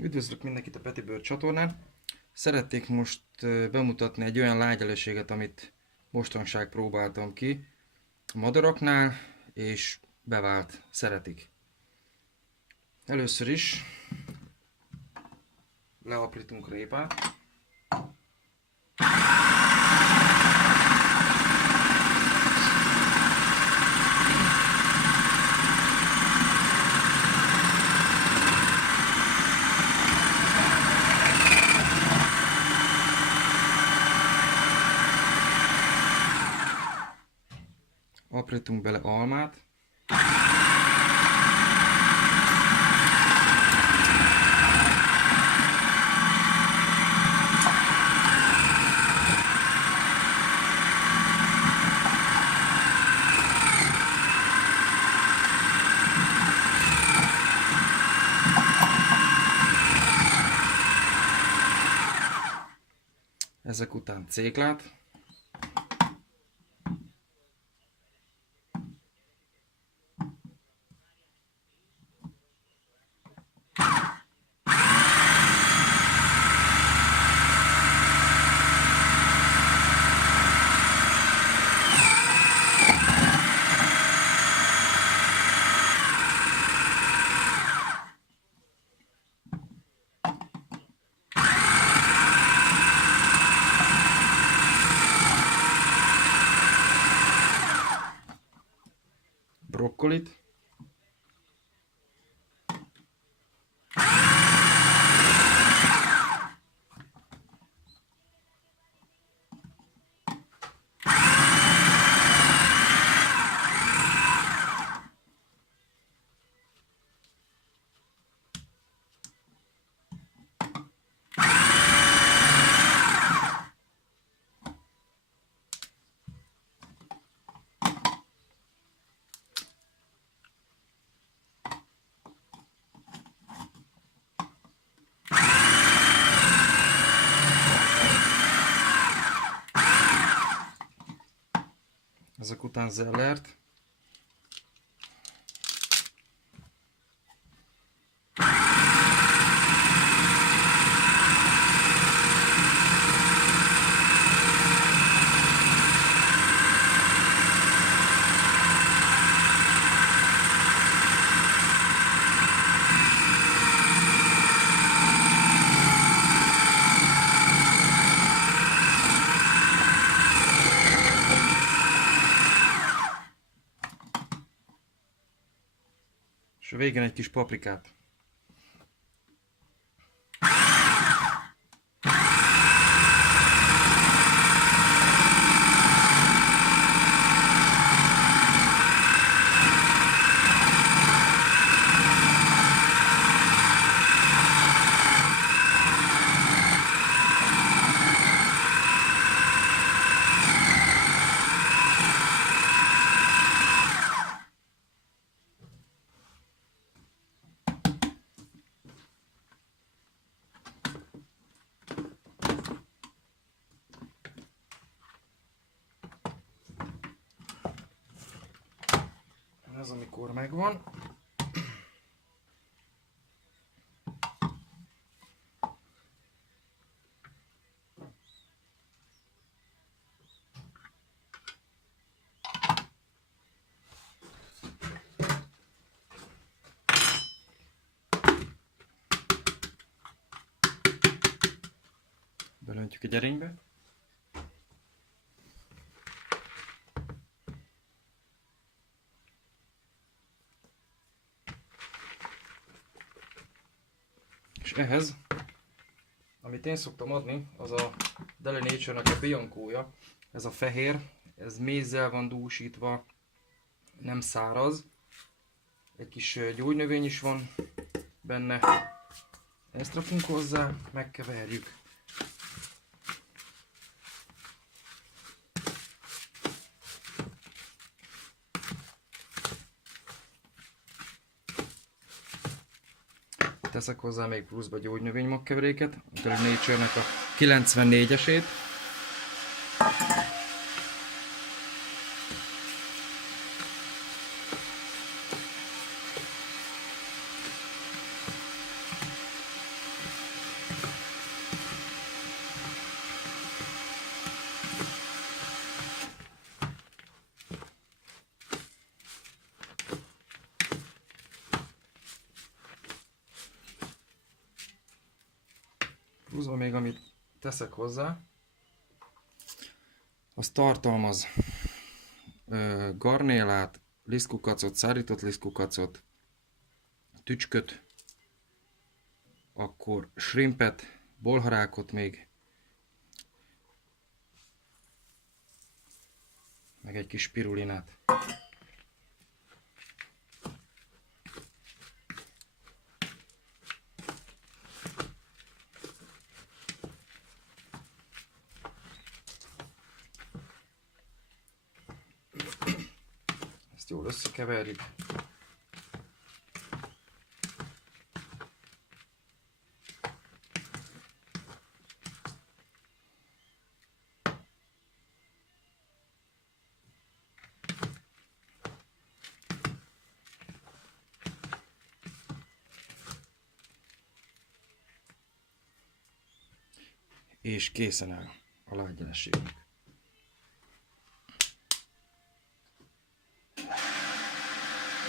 Üdvözlök mindenkit a Peti Bőr csatornán. Szeretnék most bemutatni egy olyan lágyelőséget, amit mostanság próbáltam ki a madaraknál, és bevált, szeretik. Először is leaprítunk répát. Aprítunk bele almát. Ezek után céklát. Brokkolit. Ezek után zellert. És a végén egy kis paprikát. Ez amikor megvan. Belöntjük egy erénybe. És ehhez, amit én szoktam adni, az a Daily Nature-nek a Biancója. Ez a fehér, ez mézzel van dúsítva, nem száraz. Egy kis gyógynövény is van benne. Ezt rakunk hozzá, megkeverjük. Teszek hozzá még pluszba gyógynövénymagkeveréket, a Daily Nature-nek a 94-esét. Pluszban még amit teszek hozzá, az tartalmaz garnélát, lisztkukacot, szárított lisztkukacot, tücsköt, akkor shrimpet, bolharákot még, meg egy kis spirulinát. Ezt jól összekeverjük. És készen áll a lágyelességünk.